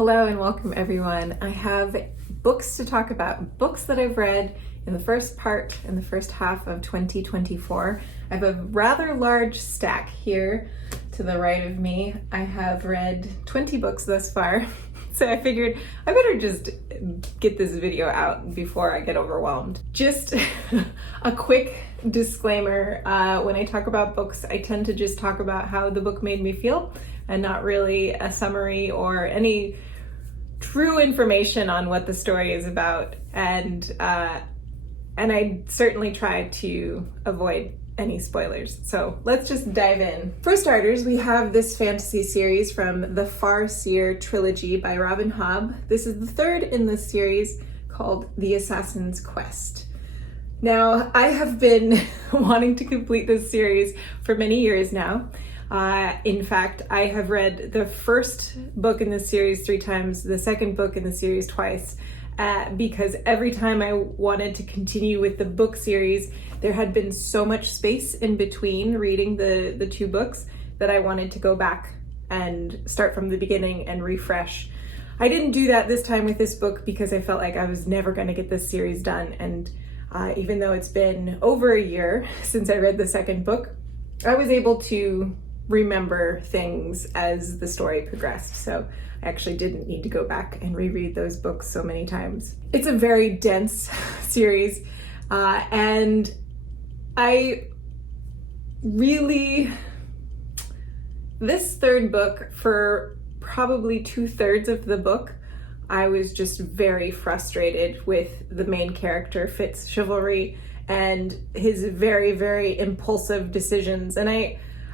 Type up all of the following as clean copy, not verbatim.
Hello and welcome everyone. I have books to talk about, books that I've read in the first half of 2024. I have a rather large stack here to the right of me. I have read 20 books thus far, so I figured I better just get this video out before I get overwhelmed. Just a quick disclaimer, when I talk about books, I tend to just talk about how the book made me feel and not really a summary or any true information on what the story is about. And I certainly try to avoid any spoilers. So let's just dive in. For starters, we have this fantasy series from the Farseer trilogy by Robin Hobb. This is the third in this series, called The Assassin's Quest. Now, I have been wanting to complete this series for many years now. In fact, I have read the first book in the series 3 times, the second book in the series twice, because every time I wanted to continue with the book series, there had been so much space in between reading the 2 books that I wanted to go back and start from the beginning and refresh. I didn't do that this time with this book because I felt like I was never going to get this series done. And even though it's been over a year since I read the second book, I was able to remember things as the story progressed. So I actually didn't need to go back and reread those books so many times. It's a very dense series, and I really, this third book, for probably 2/3 of the book, I was just very frustrated with the main character, Fitz's chivalry, and his very, very impulsive decisions. And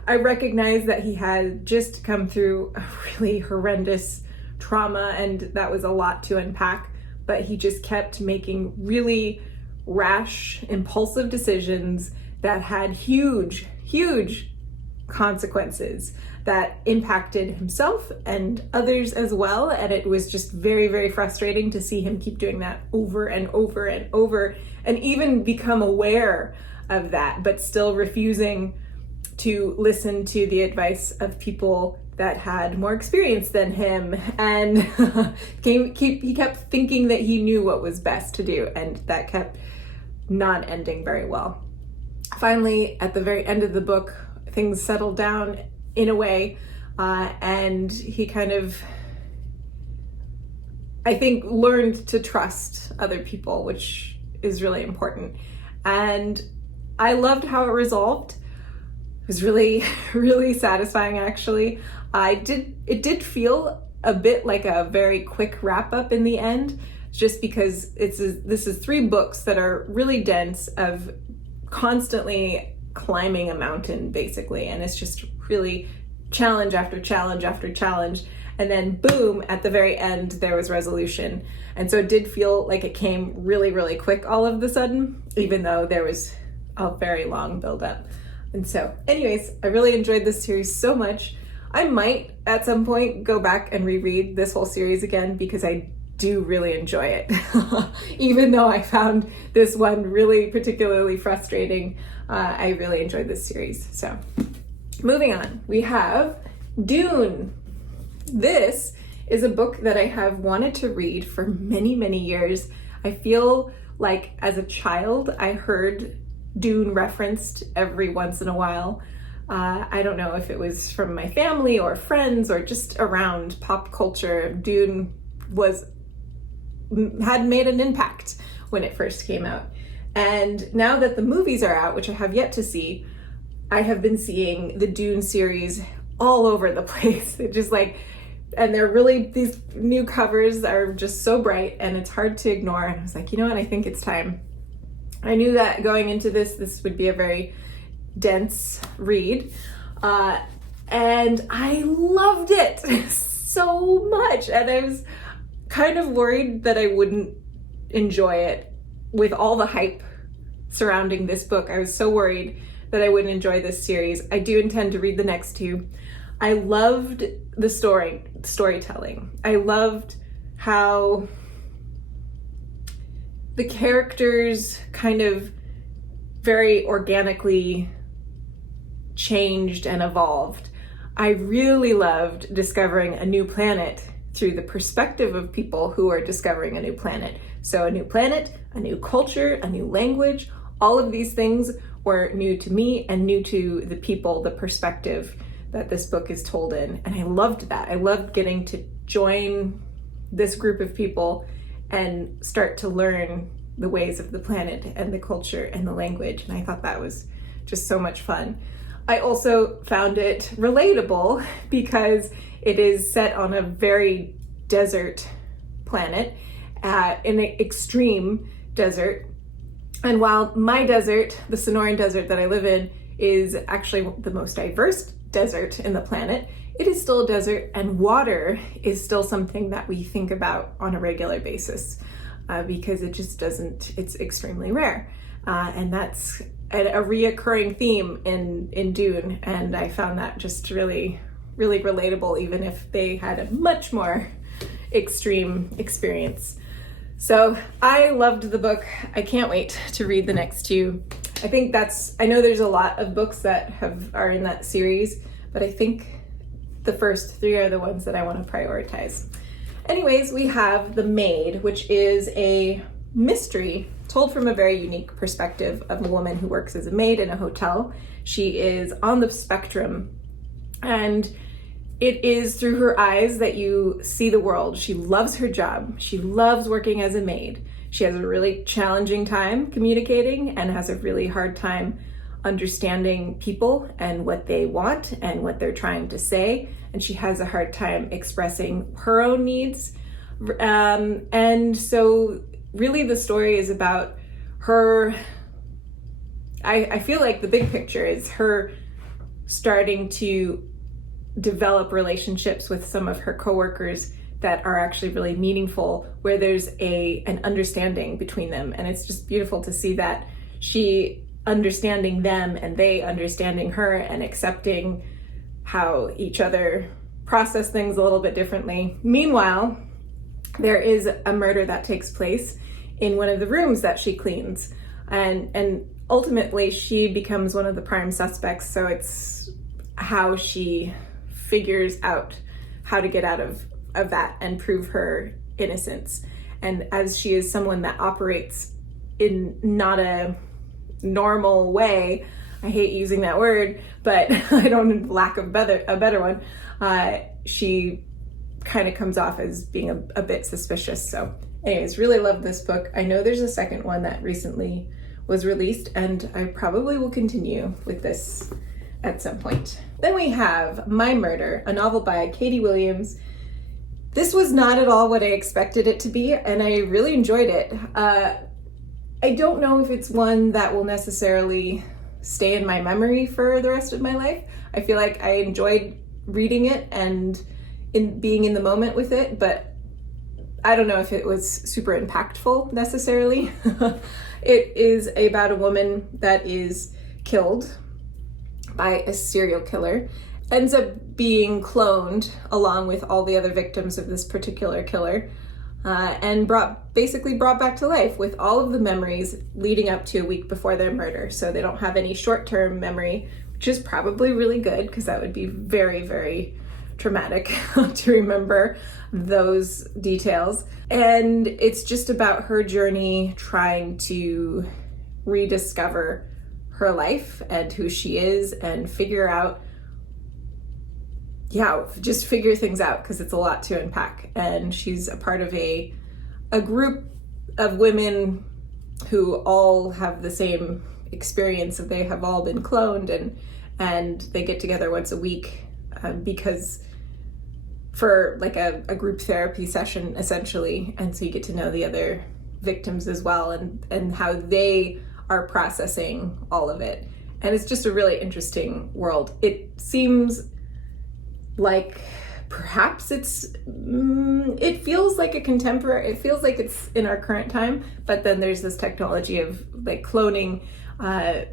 I recognize that he had just come through a really horrendous trauma, and that was a lot to unpack, but he just kept making really rash, impulsive decisions that had huge, huge consequences that impacted himself and others as well. And it was just very, very frustrating to see him keep doing that over and over and over, and even become aware of that, but still refusing to listen to the advice of people that had more experience than him. And he kept thinking that he knew what was best to do, and that kept not ending very well. Finally, at the very end of the book, things settled down in a way, and he kind of, I think, learned to trust other people, which is really important. And I loved how it resolved. It was really, really satisfying, actually. It did feel a bit like a very quick wrap up in the end, just because this is 3 books that are really dense, of constantly climbing a mountain, basically. And it's just really challenge after challenge after challenge. And then boom, at the very end, there was resolution. And so it did feel like it came really, really quick all of a sudden, even though there was a very long build up. And so anyways, I really enjoyed this series so much. I might at some point go back and reread this whole series again, because I do really enjoy it. Even though I found this one really particularly frustrating, I really enjoyed this series. So moving on, we have Dune. This is a book that I have wanted to read for many, many years. I feel like as a child, I heard Dune referenced every once in a while. I don't know if it was from my family or friends or just around pop culture. Dune had made an impact when it first came out. And now that the movies are out, which I have yet to see, I have been seeing the Dune series all over the place. It just and they're really, these new covers are just so bright and it's hard to ignore. And I was like, you know what, I think it's time. I knew that going into this would be a very dense read, and I loved it so much. And I was kind of worried that I wouldn't enjoy it with all the hype surrounding this book. I was so worried that I wouldn't enjoy this series. I do intend to read the next 2. I loved the storytelling. I loved how the characters kind of very organically changed and evolved. I really loved discovering a new planet through the perspective of people who are discovering a new planet. So a new planet, a new culture, a new language, all of these things were new to me and new to the people, the perspective that this book is told in. And I loved that. I loved getting to join this group of people and start to learn the ways of the planet and the culture and the language. And I thought that was just so much fun. I also found it relatable because it is set on a very desert planet, in an extreme desert. And while my desert, the Sonoran Desert that I live in, is actually the most diverse desert in the planet, it is still a desert, and water is still something that we think about on a regular basis because it just doesn't, it's extremely rare. And that's a reoccurring theme in Dune, and I found that just really, really relatable, even if they had a much more extreme experience. So I loved the book. I can't wait to read the next two. I know there's a lot of books that are in that series, but I think the first three are the ones that I want to prioritize. Anyways, we have The Maid, which is a mystery told from a very unique perspective of a woman who works as a maid in a hotel. She is on the spectrum, and it is through her eyes that you see the world. She loves her job. She loves working as a maid. She has a really challenging time communicating and has a really hard time understanding people and what they want and what they're trying to say. And she has a hard time expressing her own needs. And so really the story is about her. I feel like the big picture is her starting to develop relationships with some of her coworkers that are actually really meaningful, where there's an understanding between them. And it's just beautiful to see that she understanding them and they understanding her and accepting how each other process things a little bit differently. Meanwhile, there is a murder that takes place in one of the rooms that she cleans, and ultimately she becomes one of the prime suspects. So it's how she figures out how to get out of that and prove her innocence. And as she is someone that operates in not a normal way, I hate using that word, but I don't lack of a better one, she kind of comes off as being a bit suspicious. So anyways, really love this book. I know there's a second one that recently was released, and I probably will continue with this at some point. Then we have My Murder, a novel by Katie Williams. This was not at all what I expected it to be, and I really enjoyed it. I don't know if it's one that will necessarily stay in my memory for the rest of my life. I feel like I enjoyed reading it and being in the moment with it, but I don't know if it was super impactful necessarily. It is about a woman that is killed by a serial killer, ends up being cloned along with all the other victims of this particular killer, and basically brought back to life with all of the memories leading up to a week before their murder. So they don't have any short-term memory, which is probably really good because that would be very, very traumatic to remember those details. And it's just about her journey trying to rediscover her life and who she is and figure things out because it's a lot to unpack. And she's a part of a group of women who all have the same experience of they have all been cloned, and they get together once a week because for like a group therapy session essentially. And so you get to know the other victims as well and how they are processing all of it. And it's just a really interesting world. It seems like perhaps it feels like it feels like it's in our current time, but then there's this technology of like cloning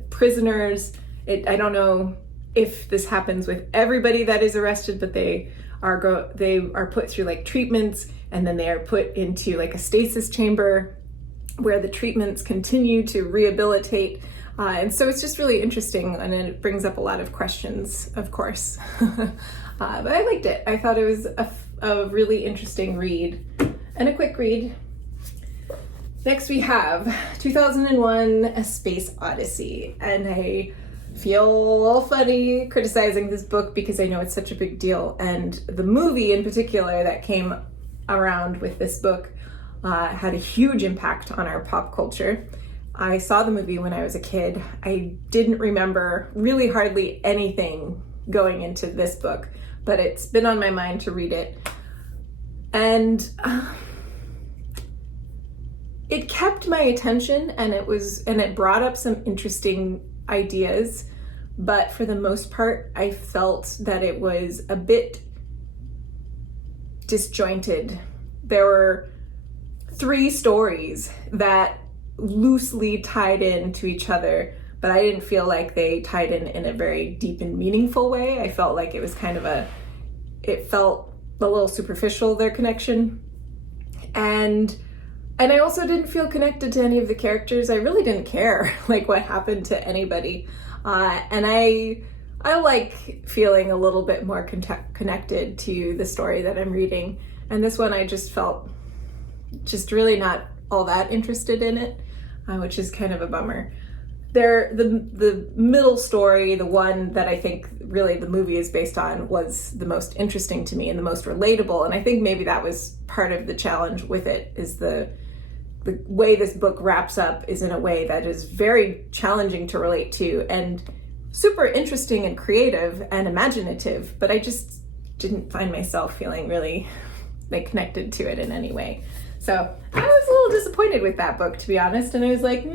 prisoners. I don't know if this happens with everybody that is arrested, but they are put through like treatments, and then they are put into like a stasis chamber where the treatments continue to rehabilitate. And so it's just really interesting, and it brings up a lot of questions, of course. But I liked it. I thought it was a really interesting read and a quick read. Next we have 2001 A Space Odyssey, and I feel a little funny criticizing this book because I know it's such a big deal, and the movie in particular that came around with this book had a huge impact on our pop culture. I saw the movie when I was a kid. I didn't remember really hardly anything going into this book, but it's been on my mind to read it. And it kept my attention, and it brought up some interesting ideas, but for the most part, I felt that it was a bit disjointed. There were 3 stories that loosely tied into each other, but I didn't feel like they tied in a very deep and meaningful way. I felt like it was it felt a little superficial, their connection. And I also didn't feel connected to any of the characters. I really didn't care like what happened to anybody. And I like feeling a little bit more connected to the story that I'm reading. And this one I just felt just really not all that interested in it, which is kind of a bummer. The middle story, the one that I think really the movie is based on, was the most interesting to me and the most relatable. And I think maybe that was part of the challenge with it, is the way this book wraps up is in a way that is very challenging to relate to and super interesting and creative and imaginative, but I just didn't find myself feeling really like connected to it in any way. So I was a little disappointed with that book, to be honest. And I was like,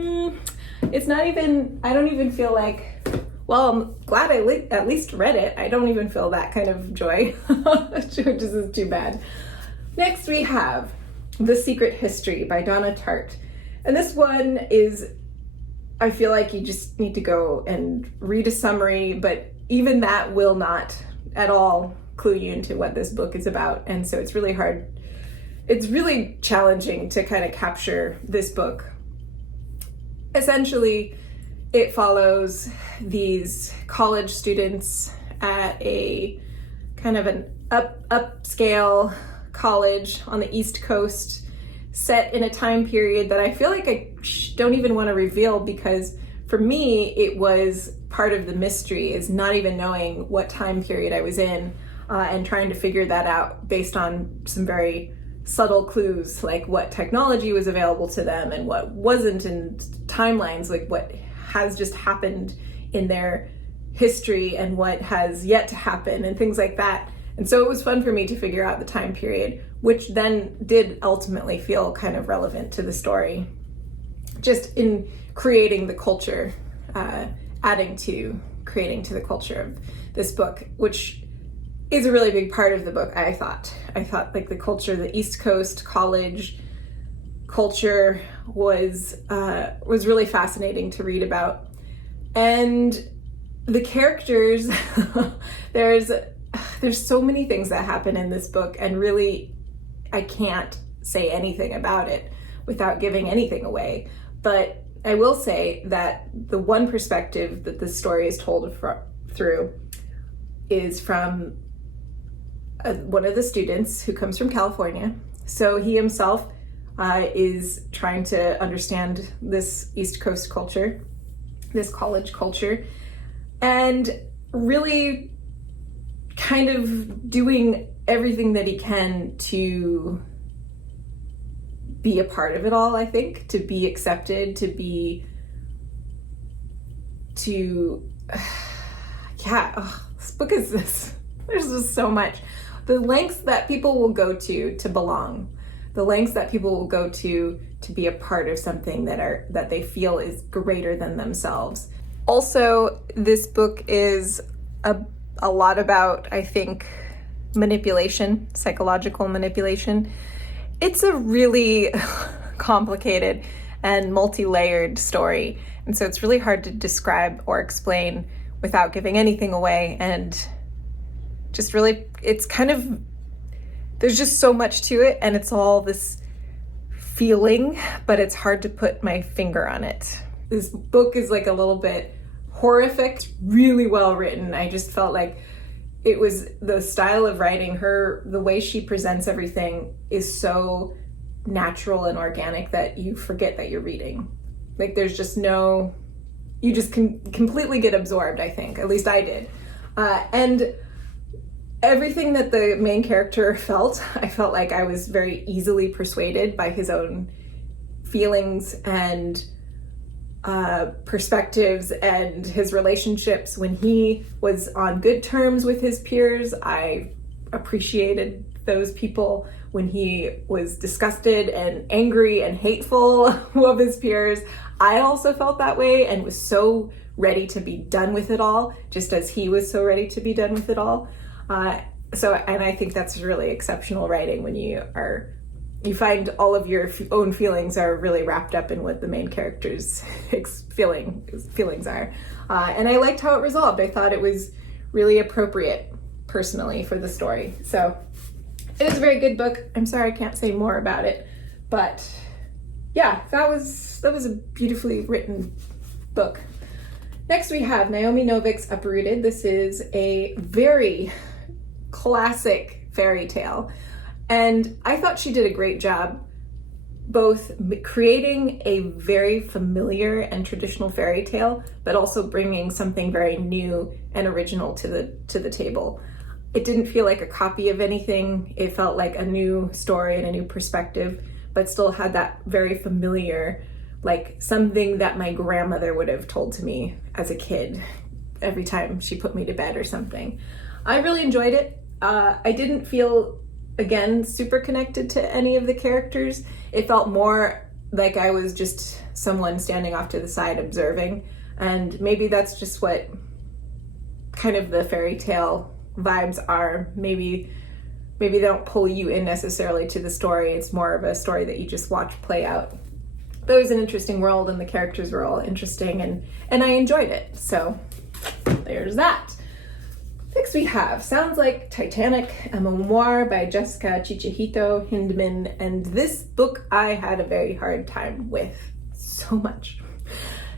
it's not even, I don't even feel like, well, I'm glad I at least read it. I don't even feel that kind of joy, which is too bad. Next we have The Secret History by Donna Tartt. And this one is, I feel like you just need to go and read a summary, but even that will not at all clue you into what this book is about. And so it's really hard. It's really challenging to kind of capture this book. Essentially, it follows these college students at a kind of an upscale college on the East Coast, set in a time period that I feel like I don't even want to reveal, because for me, it was part of the mystery, is not even knowing what time period I was in and trying to figure that out based on some very subtle clues, like what technology was available to them and what wasn't, and timelines, like what has just happened in their history and what has yet to happen and things like that. And so it was fun for me to figure out the time period, which then did ultimately feel kind of relevant to the story, just in creating the culture, creating to the culture of this book, which is a really big part of the book. I thought like the culture, the East Coast college culture was really fascinating to read about. And the characters, there's so many things that happen in this book, and really I can't say anything about it without giving anything away. But I will say that the one perspective that this story is told through is from one of the students who comes from California. So he himself is trying to understand this East Coast culture, this college culture, and really kind of doing everything that he can to be a part of it all, I think, to be accepted, this book is this. There's just so much. The lengths that people will go to belong, the lengths that people will go to be a part of something that they feel is greater than themselves. Also, this book is a lot about, I think, manipulation, psychological manipulation. It's a really complicated and multi-layered story, and so it's really hard to describe or explain without giving anything away. And just really, it's kind of, there's just so much to it, and it's all this feeling, but it's hard to put my finger on it. This book is like a little bit horrific. It's really well written. I just felt like it was the style of writing, the way she presents everything is so natural and organic that you forget that you're reading. Like there's just you just can completely get absorbed, I think. At least I did. And everything that the main character felt, I felt like I was very easily persuaded by his own feelings and perspectives and his relationships. When he was on good terms with his peers, I appreciated those people. When he was disgusted and angry and hateful of his peers, I also felt that way and was so ready to be done with it all, just as he was so ready to be done with it all. And I think that's really exceptional writing when you find all of your own feelings are really wrapped up in what the main character's feelings are. And I liked how it resolved. I thought it was really appropriate, personally, for the story. So it is a very good book. I'm sorry I can't say more about it, but yeah, that was a beautifully written book. Next we have Naomi Novik's Uprooted. This is a very classic fairy tale, and I thought she did a great job both creating a very familiar and traditional fairy tale, but also bringing something very new and original to the table. It didn't feel like a copy of anything. It felt like a new story and a new perspective, but still had that very familiar, like something that my grandmother would have told to me as a kid every time she put me to bed or something. I really enjoyed it. I didn't feel, again, super connected to any of the characters. It felt more like I was just someone standing off to the side observing, and maybe that's just what kind of the fairy tale vibes are. Maybe they don't pull you in necessarily to the story. It's more of a story that you just watch play out. But it was an interesting world, and the characters were all interesting, and I enjoyed it. So there's that. Next we have Sounds Like Titanic, a memoir by Jessica Chichihito Hindman, and this book I had a very hard time with so much.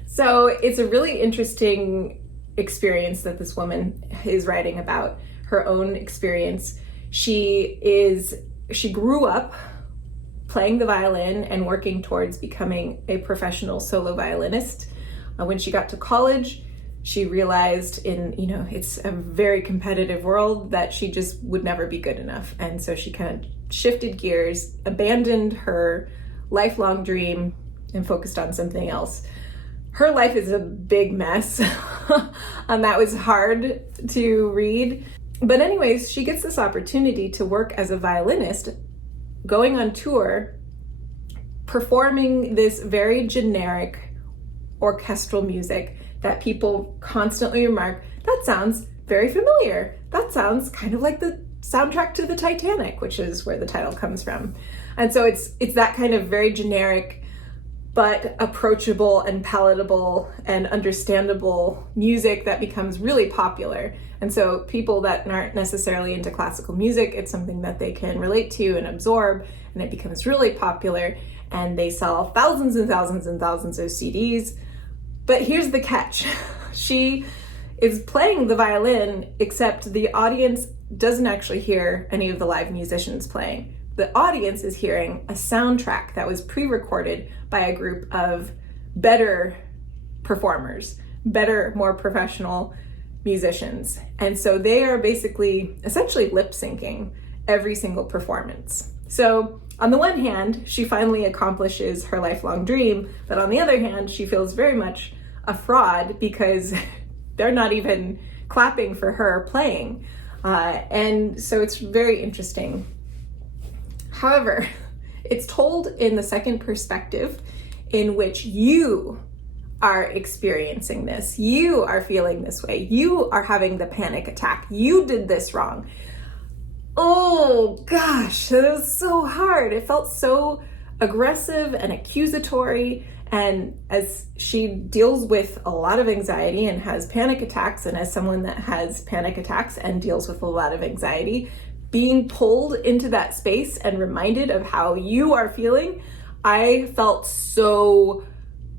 So it's a really interesting experience that this woman is writing about, her own experience. She grew up playing the violin and working towards becoming a professional solo violinist. When she got to college, she realized it's a very competitive world that she just would never be good enough. And so she kind of shifted gears, abandoned her lifelong dream, and focused on something else. Her life is a big mess, and that was hard to read. But anyways, she gets this opportunity to work as a violinist, going on tour, performing this very generic orchestral music that people constantly remark, that sounds very familiar. That sounds kind of like the soundtrack to the Titanic, which is where the title comes from. And so it's that kind of very generic, but approachable and palatable and understandable music that becomes really popular. And so people that aren't necessarily into classical music, it's something that they can relate to and absorb, and it becomes really popular, and they sell thousands and thousands and thousands of CDs. But here's the catch. She is playing the violin, except the audience doesn't actually hear any of the live musicians playing. The audience is hearing a soundtrack that was pre-recorded by a group of better performers, better, more professional musicians. And so they are essentially lip syncing every single performance. So on the one hand, she finally accomplishes her lifelong dream, but on the other hand, she feels very much a fraud because they're not even clapping for her playing. And so it's very interesting. However, it's told in the second perspective, in which you are experiencing this. You are feeling this way. You are having the panic attack. You did this wrong. Oh gosh, that was so hard. It felt so aggressive and accusatory. And as she deals with a lot of anxiety and has panic attacks, and as someone that has panic attacks and deals with a lot of anxiety, being pulled into that space and reminded of how you are feeling, I felt so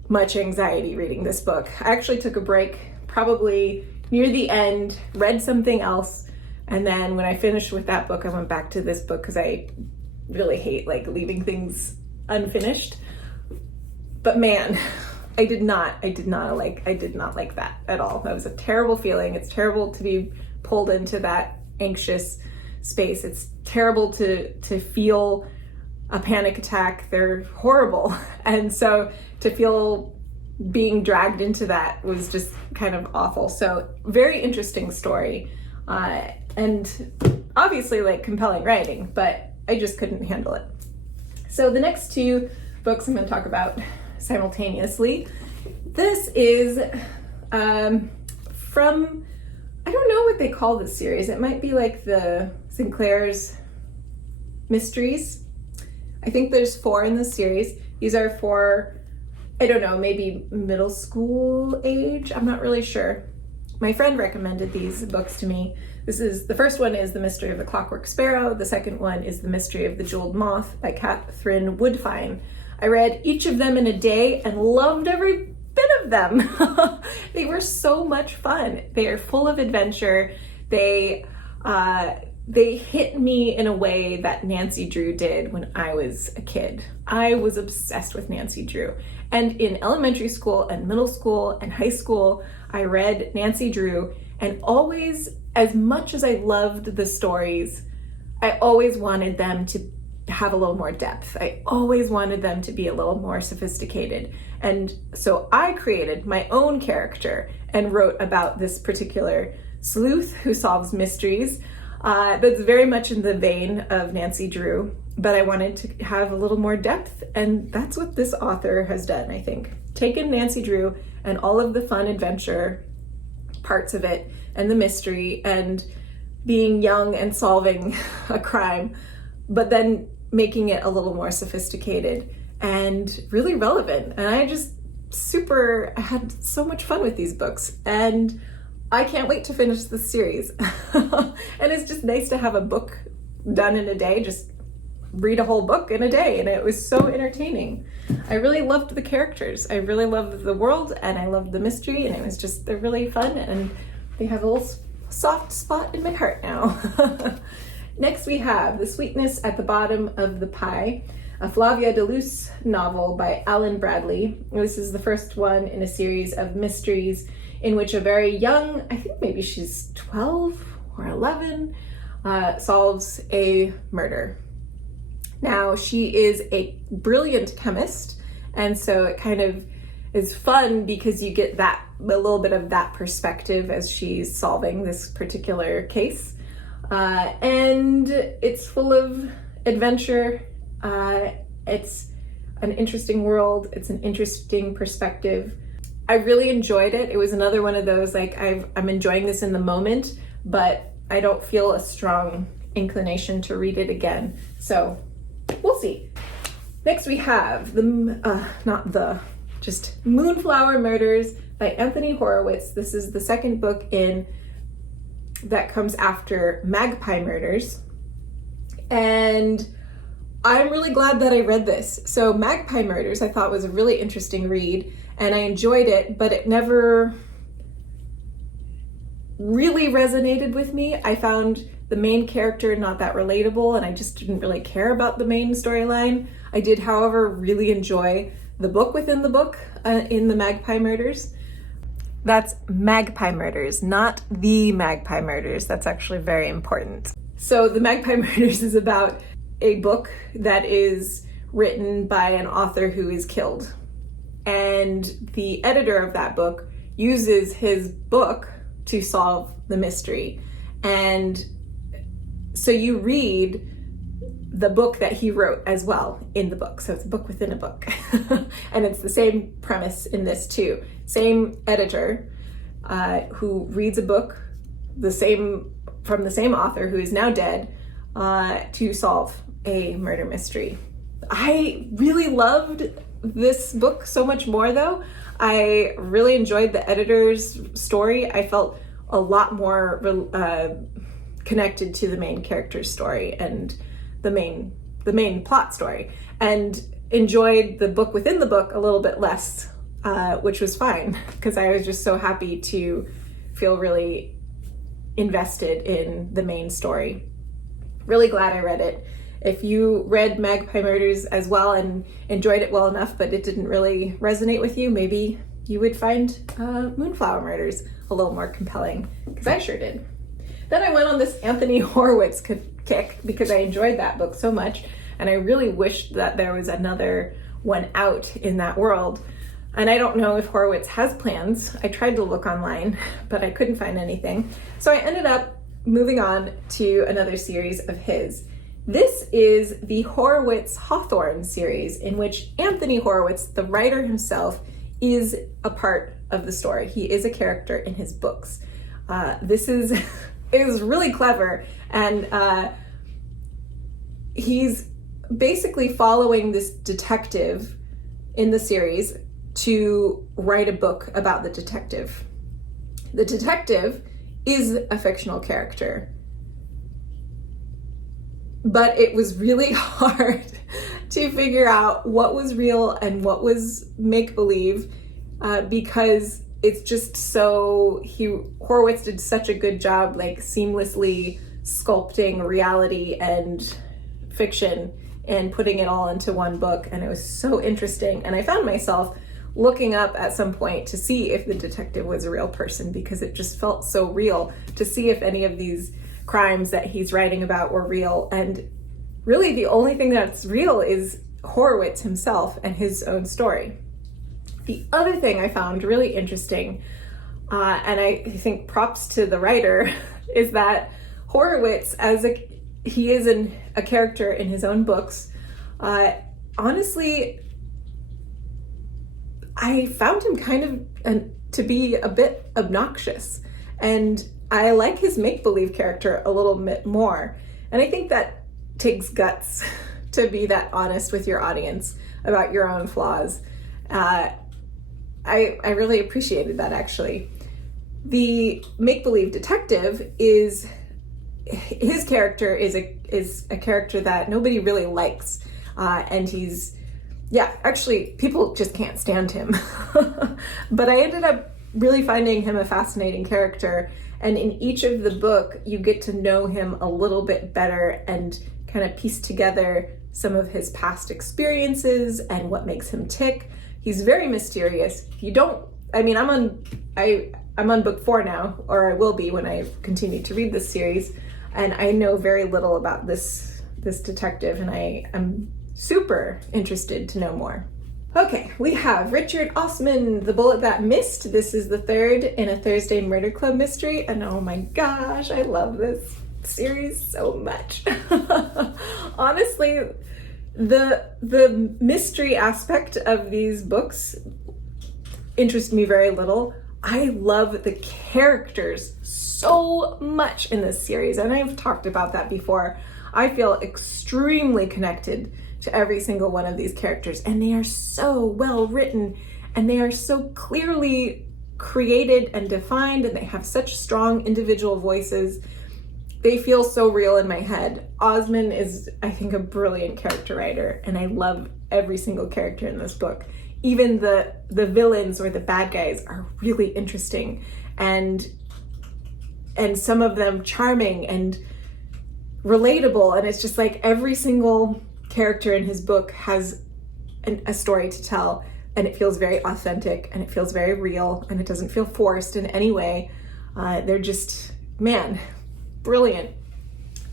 much anxiety reading this book. I actually took a break probably near the end, read something else, And then when I finished with that book, I went back to this book because I really hate like leaving things unfinished. But man, I did not like that at all. That was a terrible feeling. It's terrible to be pulled into that anxious space. It's terrible to feel a panic attack. They're horrible. And so to feel being dragged into that was just kind of awful. So very interesting story. And obviously like compelling writing, but I just couldn't handle it. So the next two books I'm going to talk about simultaneously. This is from, I don't know what they call this series. It might be like the Sinclair's Mysteries. I think there's 4 in this series. These are for, I don't know, maybe middle school age. I'm not really sure. My friend recommended these books to me. The first one is The Mystery of the Clockwork Sparrow. The second one is The Mystery of the Jeweled Moth by Catherine Woodfine. I read each of them in a day and loved every bit of them. They were so much fun. They are full of adventure. They hit me in a way that Nancy Drew did when I was a kid. I was obsessed with Nancy Drew. And in elementary school and middle school and high school, I read Nancy Drew, and always, as much as I loved the stories, I always wanted them to have a little more depth. I always wanted them to be a little more sophisticated. And so I created my own character and wrote about this particular sleuth who solves mysteries. That's very much in the vein of Nancy Drew, but I wanted to have a little more depth, and that's what this author has done, I think. Taken Nancy Drew and all of the fun adventure parts of it, and the mystery, and being young and solving a crime, but then making it a little more sophisticated and really relevant. And I had so much fun with these books, and I can't wait to finish this series. And it's just nice to have a book done in a day, just read a whole book in a day, and it was so entertaining. I really loved the characters. I really loved the world, and I loved the mystery, and they're really fun, and they have a little soft spot in my heart now. Next we have The Sweetness at the Bottom of the Pie, a Flavia de Luce novel by Alan Bradley. This is the first one in a series of mysteries in which a very young, I think maybe she's 12 or 11, solves a murder. Now, she is a brilliant chemist, and so it kind of is fun because you get a little bit of that perspective as she's solving this particular case. And it's full of adventure. It's an interesting world. It's an interesting perspective. I really enjoyed it. It was another one of those, like, I'm enjoying this in the moment, but I don't feel a strong inclination to read it again. So we'll see. Next we have Moonflower Murders by Anthony Horwitz. This is the second book that comes after Magpie Murders. And I'm really glad that I read this. So Magpie Murders I thought was a really interesting read, and I enjoyed it, but it never really resonated with me. I found the main character not that relatable, and I just didn't really care about the main storyline. I did, however, really enjoy the book within the book in the Magpie Murders. That's Magpie Murders, not the Magpie Murders. That's actually very important. So the Magpie Murders is about a book that is written by an author who is killed. And the editor of that book uses his book to solve the mystery. And so you read the book that he wrote as well in the book. So it's a book within a book. And it's the same premise in this too. Same editor who reads a book from the same author who is now dead to solve a murder mystery. I really loved this book so much more though. I really enjoyed the editor's story. I felt a lot more connected to the main character's story and the main plot story, and enjoyed the book within the book a little bit less, which was fine because I was just so happy to feel really invested in the main story. Really glad I read it. If you read Magpie Murders as well and enjoyed it well enough, but it didn't really resonate with you, maybe you would find Moonflower Murders a little more compelling, because I sure did. Then I went on this Anthony Horwitz kick because I enjoyed that book so much, and I really wished that there was another one out in that world. And I don't know if Horwitz has plans. I tried to look online, but I couldn't find anything. So I ended up moving on to another series of his. This is the Horwitz Hawthorne series, in which Anthony Horwitz, the writer himself, is a part of the story. He is a character in his books. This is it was really clever, and he's basically following this detective in the series to write a book about the detective. The detective is a fictional character, but it was really hard to figure out what was real and what was make-believe, because it's just so, Horwitz did such a good job like seamlessly sculpting reality and fiction and putting it all into one book, and it was so interesting. And I found myself looking up at some point to see if the detective was a real person, because it just felt so real to see if any of these crimes that he's writing about were real. And really the only thing that's real is Horwitz himself and his own story. The other thing I found really interesting, and I think props to the writer, is that Horwitz, he is a character in his own books, honestly, I found him kind of to be a bit obnoxious, and I like his make-believe character a little bit more. And I think that takes guts to be that honest with your audience about your own flaws. I really appreciated that, actually. The make-believe detective his character is a character that nobody really likes, and actually people just can't stand him. But I ended up really finding him a fascinating character, and in each of the book you get to know him a little bit better and kind of piece together some of his past experiences and what makes him tick. He's very mysterious. I'm on book 4 now, or I will be when I continue to read this series, and I know very little about this detective, and I am super interested to know more. Okay, we have Richard Osman, The Bullet That Missed. This is the third in a Thursday Murder Club mystery, and oh my gosh, I love this series so much. Honestly, the mystery aspect of these books interests me very little. I love the characters so much in this series, and I've talked about that before. I feel extremely connected to every single one of these characters, and they are so well written, and they are so clearly created and defined, and they have such strong individual voices. They feel so real in my head. Osman is, I think, a brilliant character writer, and I love every single character in this book. Even the villains or the bad guys are really interesting, and some of them charming and relatable, and it's just like every single character in his book has a story to tell, and it feels very authentic, and it feels very real, and it doesn't feel forced in any way. They're just, man, brilliant.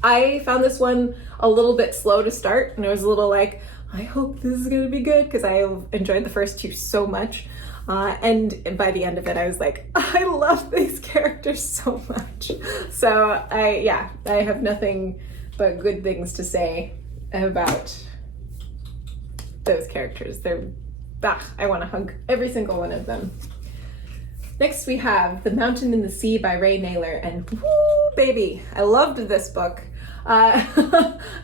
I found this one a little bit slow to start, and I was a little like, I hope this is gonna be good, because I enjoyed the first 2 so much. And by the end of it, I was like, I love these characters so much. So I have nothing but good things to say about those characters. I want to hug every single one of them. Next we have The Mountain in the Sea by Ray Naylor, and woo, baby, I loved this book. I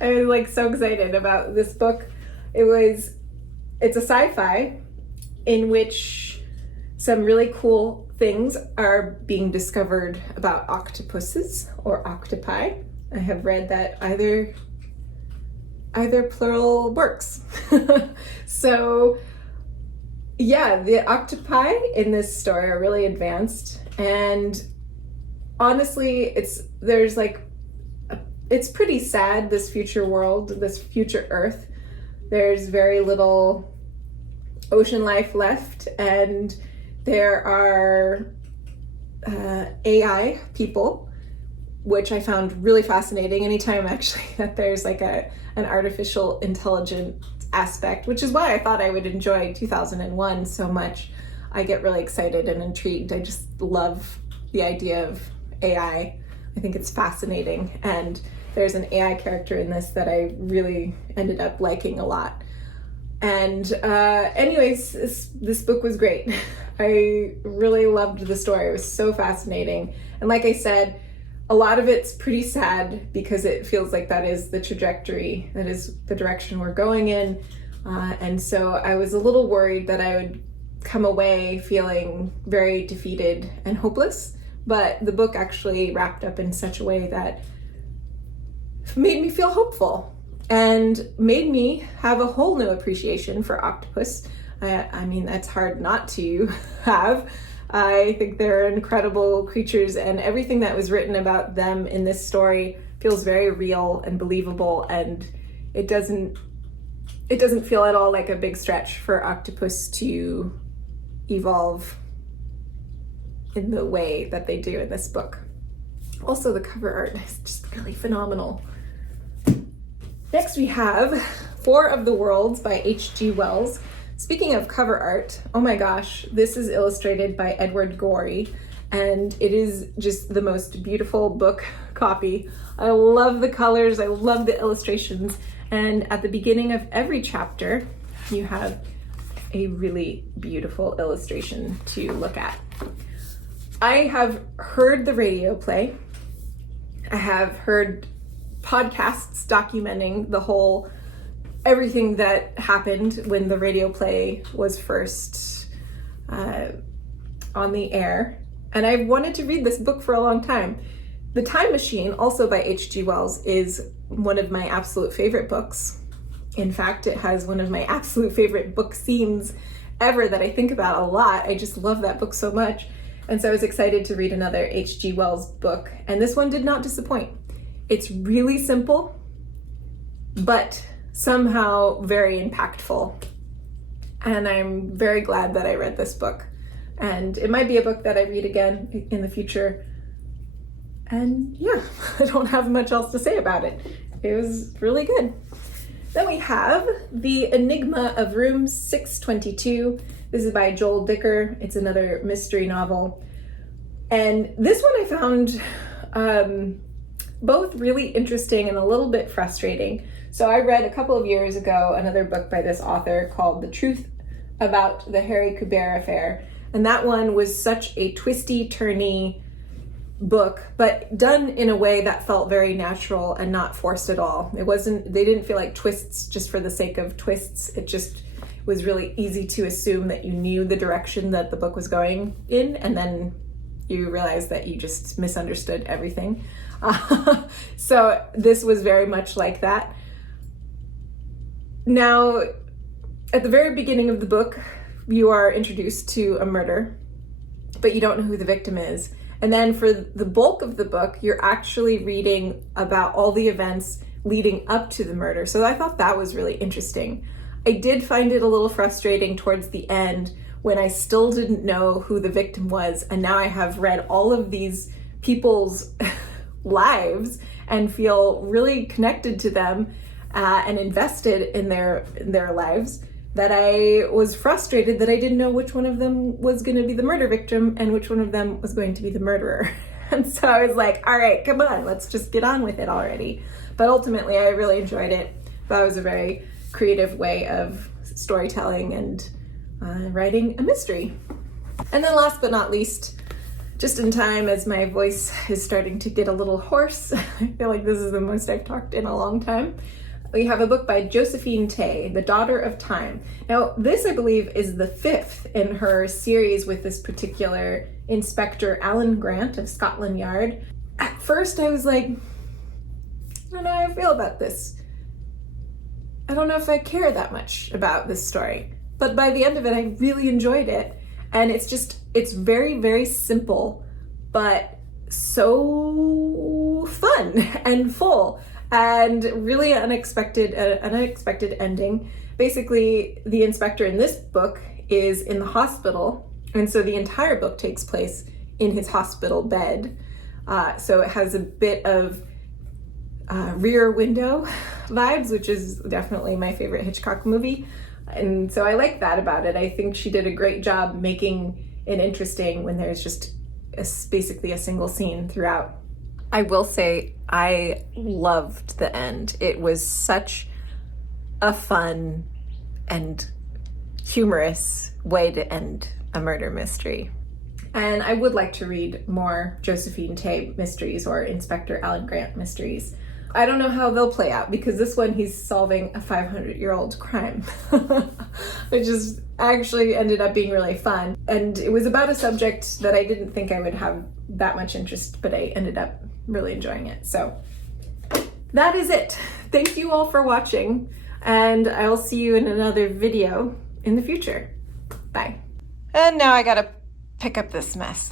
was like so excited about this book. It's a sci-fi in which some really cool things are being discovered about octopuses or octopi. I have read that either plural works. So yeah, the octopi in this story are really advanced, and honestly, it's pretty sad, this future world, this future Earth. There's very little ocean life left, and there are AI people, which I found really fascinating. Anytime actually that there's like an artificial intelligence aspect, which is why I thought I would enjoy 2001 so much. I get really excited and intrigued. I just love the idea of AI. I think it's fascinating, and there's an AI character in this that I really ended up liking a lot. And anyways, this book was great. I really loved the story. It was so fascinating. And like I said, a lot of it's pretty sad because it feels like that is the trajectory, that is the direction we're going in. And so I was a little worried that I would come away feeling very defeated and hopeless. But the book actually wrapped up in such a way that made me feel hopeful and made me have a whole new appreciation for octopus. I mean, that's hard not to have. I think they're incredible creatures, and everything that was written about them in this story feels very real and believable, and it doesn't feel at all like a big stretch for octopus to evolve in the way that they do in this book. Also, the cover art is just really phenomenal. Next we have Four of the Worlds by H.G. Wells. Speaking of cover art, oh my gosh, this is illustrated by Edward Gorey, and it is just the most beautiful book copy. I love the colors, I love the illustrations, and at the beginning of every chapter, you have a really beautiful illustration to look at. I have heard the radio play. I have heard podcasts documenting everything that happened when the radio play was first on the air. And I've wanted to read this book for a long time. The Time Machine, also by H.G. Wells, is one of my absolute favorite books. In fact, it has one of my absolute favorite book scenes ever that I think about a lot. I just love that book so much. And so I was excited to read another H.G. Wells book, and this one did not disappoint. It's really simple, but somehow very impactful. And I'm very glad that I read this book. And it might be a book that I read again in the future. And yeah, I don't have much else to say about it. It was really good. Then we have The Enigma of Room 622. This is by Joel Dicker. It's another mystery novel. And this one I found both really interesting and a little bit frustrating. So I read a couple of years ago another book by this author called The Truth About the Harry Kubert Affair. And that one was such a twisty, turny book, but done in a way that felt very natural and not forced at all. They didn't feel like twists just for the sake of twists. It just was really easy to assume that you knew the direction that the book was going in, and then you realize that you just misunderstood everything. So this was very much like that. Now, at the very beginning of the book, you are introduced to a murder, but you don't know who the victim is. And then for the bulk of the book, you're actually reading about all the events leading up to the murder. So I thought that was really interesting. I did find it a little frustrating towards the end when I still didn't know who the victim was. And now I have read all of these people's lives and feel really connected to them and invested in their lives, that I was frustrated that I didn't know which one of them was going to be the murder victim and which one of them was going to be the murderer. And so I was like, all right, come on, let's just get on with it already. But ultimately, I really enjoyed it. That was a very creative way of storytelling and writing a mystery. And then last but not least, just in time as my voice is starting to get a little hoarse, I feel like this is the most I've talked in a long time, we have a book by Josephine Tay, The Daughter of Time. Now, this, I believe, is the 5th in her series with this particular Inspector Alan Grant of Scotland Yard. At first, I was like, I don't know how I feel about this. I don't know if I care that much about this story. But by the end of it, I really enjoyed it. And it's very, very simple, but so fun and full and really an unexpected ending. Basically, the inspector in this book is in the hospital, and so the entire book takes place in his hospital bed. So it has a bit of Rear Window vibes, which is definitely my favorite Hitchcock movie. And so I like that about it. I think she did a great job making it interesting when there's just basically a single scene throughout. I will say I loved the end. It was such a fun and humorous way to end a murder mystery. And I would like to read more Josephine Tay mysteries or Inspector Alan Grant mysteries. I don't know how they'll play out because this one he's solving a 500-year-old crime, which is actually ended up being really fun. And it was about a subject that I didn't think I would have that much interest, but I ended up really enjoying it. So that is it. Thank you all for watching, and I'll see you in another video in the future. Bye. And now I gotta pick up this mess.